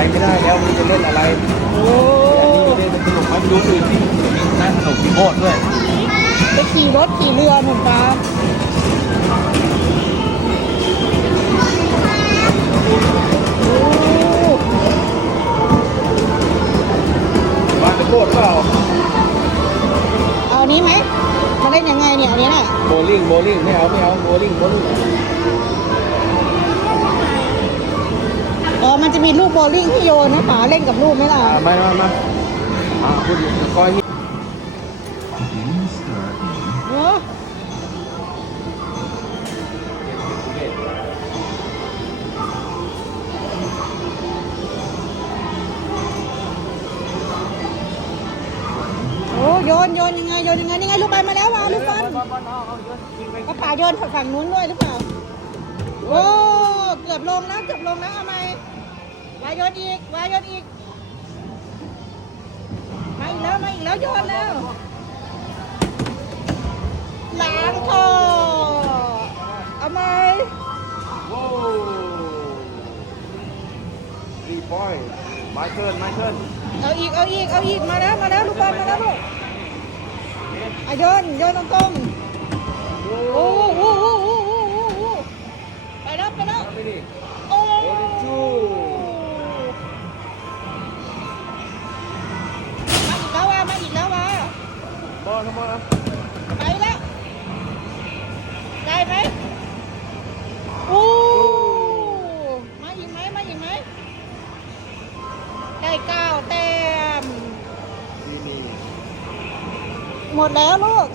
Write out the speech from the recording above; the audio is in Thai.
ไม่ได้แล้วมันจะเล่นอะไรโอ้อันนี้เล่นเป็นขนมมันดูอื่นที่มีนั่งขนมพี่โมดด้วย ไปขี่รถขี่เรือหนุนตาโอ้บ้านตะโกดเปล่าเอาอันนี้ไหมมาเล่นยังไงเนี่ยอันนี้น่ะโบลิ่งโบลิ่งไม่เอาไม่เอาโบลิ่งโบลิ่ง มันจะมีลูกโบว์ลิ่งที่โยนให้ป๋าเล่นกับลูกไหมล่ะ อ่ามามามาอ่าคุณคอยนี่เออโอ้โยนโยนยังไงโยนยังไงนี่ไงลูกบอลมาแล้วมาลูกบอลกระเป๋าโยนฝั่งนู้นด้วยหรือเปล่า โอ้เกือบลงแล้วเกือบลงแล้วทำไม วายโยนอีกวายโยนอีกมาอีกแล้วมาอีกแล้วโยนแล้วล้างคอเอาไหมโว้ดีบอยมาเชิญมาเชิญเอาอีกเอาอีกเอาอีกมาแล้วมาแล้วลูกบอลมาแล้วลูกอะโยนโยนตรงๆ โอ้โหโอ้โหโอ้โห บอลเข้ามาไปแล้วได้ไหมโอ้มาอีกไหมมาอีกไหมได้เก้าแต้มดีนี่หมดแล้วลูก